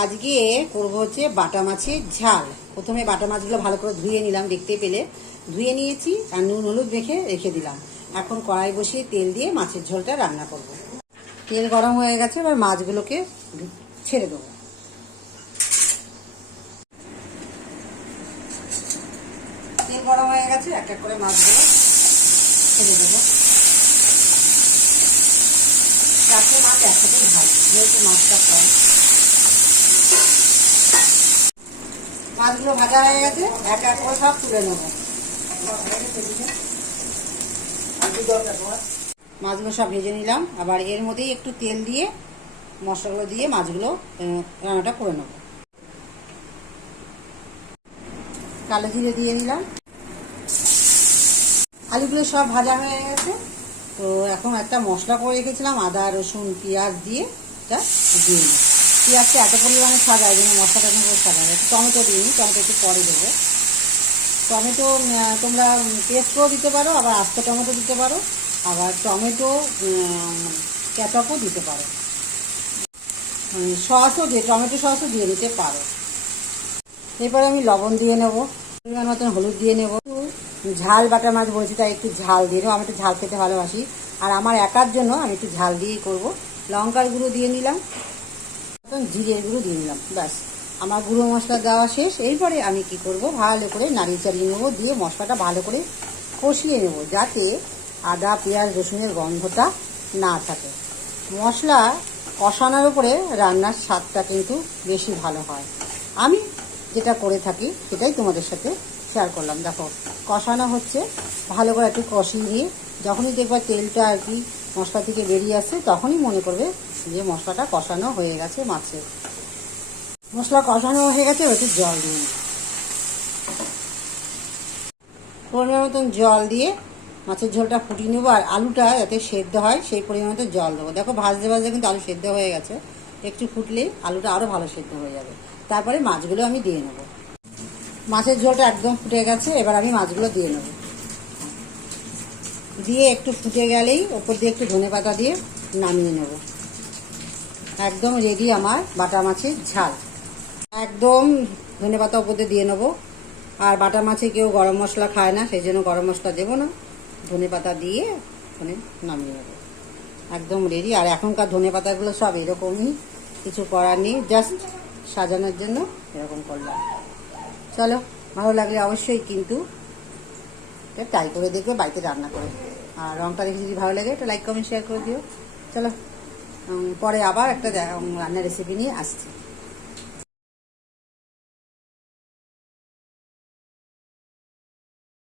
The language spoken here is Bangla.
আজকে করবো হচ্ছে বাটা মাছের ঝাল। প্রথমে বাটা মাছগুলো ভালো করে ধুয়ে নিলাম, দেখতে পেলে ধুয়ে নিয়েছি আর নুন হলুদ মেখে রেখে দিলাম। এখন কড়াই বসিয়ে তেল দিয়ে মাছের ঝোলটা রান্না করব। তেল গরম হয়ে গেছে, এবার মাছগুলোকে ছেড়ে দেবো। তেল গরম হয়ে গেছে, এক এক করে মাছগুলো ছেড়ে দেবো। চারটে মাছ একসাথে ভাজি, যেহেতু মাছটা কম। মাছগুলো ভাজা হয়ে গেছে, এক এক করে সব তুলে নেবো। মাছগুলো সব ভেজে নিলাম। আবার এর মধ্যেই একটু তেল দিয়ে মশলাগুলো দিয়ে মাছগুলো রান্নাটা করে নেব। কালো জিরে দিয়ে দিলাম। আলুগুলো সব ভাজা হয়ে গেছে, তো এখন একটা মশলা করে রেখেছিলাম আদা রসুন পেঁয়াজ দিয়ে এটা দিয়ে নেব। পেঁয়াজটা এত পরিমাণে সাদা, এই জন্য মশলাটা এখন করে সাদা হয়েছে। টমেটো দিইনি, টমেটো একটু পরে দেবো। টমেটো তোমরা পেস্ট করেও দিতে পারো, আবার আস্ত টমেটো দিতে পারো, আবার টমেটো কেচাপও দিতে পারো, সসও দিয়ে টমেটো সসও দিয়ে দিতে পারো। এরপরে আমি লবণ দিয়ে নেবো, পরিমাণ মতন হলুদ দিয়ে নেবো। ঝাল বাটা মাছ বলছি তাই একটু ঝাল দিয়ে নেবো, আমি একটু ঝাল খেতে ভালোবাসি। আর আমার একার জন্য আমি একটু ঝাল দিয়েই করবো। লঙ্কার গুঁড়ো দিয়ে নিলাম, জিরের গুঁড়ো দিয়ে নিলাম, ব্যাস আমার গুঁড়ো মশলা দেওয়া শেষ। এরপরে আমি কি করব, ভালো করে নাড়িয়ে চাড়িয়ে নেবো, দিয়ে মশলাটা ভালো করে কষিয়ে নেব, যাতে আদা পেঁয়াজ রসুনের গন্ধটা না থাকে। মশলা কষানোর উপরে রান্নার স্বাদটা কিন্তু বেশি ভালো হয়। আমি যেটা করে থাকি সেটাই তোমাদের সাথে শেয়ার করলাম। দেখো কষানো হচ্ছে, ভালো করে একটু কষিয়ে নিয়ে যখনই দেখবা তেলটা আর কি মশলা থেকে বেরিয়ে আসছে, তখনই মনে করবে যে মশলাটা কষানো হয়ে গেছে। মাছের মশলা কষানো হয়ে গেছে, একটু জল দিয়ে নিই। পরিমাণ মতন জল দিয়ে মাছের ঝোলটা ফুটিয়ে নেবো। আর আলুটা যাতে সেদ্ধ হয় সেই পরিমাণ মতো জল দেবো। দেখো ভাজতে ভাজতে কিন্তু আলু সেদ্ধ হয়ে গেছে, একটু ফুটলেই আলুটা আরও ভালো সেদ্ধ হয়ে যাবে। তারপরে মাছগুলো আমি দিয়ে নেব। মাছের ঝোলটা একদম ফুটে গেছে, এবার আমি মাছগুলো দিয়ে নেব। দিয়ে একটু ফুটে গেলেই ওপর দিয়ে একটু ধনেপাতা দিয়ে নামিয়ে নেব। একদম রেডি আমার বাটা মাছের ঝাল। একদম ধনেপাতা ওপর দিয়ে নেবো। আর বাটা মাছে কেউ গরম মশলা খায় না, সেই জন্য গরম মশলা দেবো না, ধনেপাতা দিয়ে ওখানে নামিয়ে নেবো। একদম রেডি। আর এখনকার ধনেপাতাগুলো সব এরকমই, কিছু করার নেই, জাস্ট সাজানোর জন্য এরকম করলাম। চলো, ভালো লাগলে অবশ্যই কিন্তু ট্রাই করে দেখবে বাড়িতে রান্না করে। আর রঙটা দেখে যদি ভালো লাগে একটা লাইক কমেন্ট শেয়ার করে দিও। চলো, পরে আবার একটা রান্নার রেসিপি নিয়ে আসছি।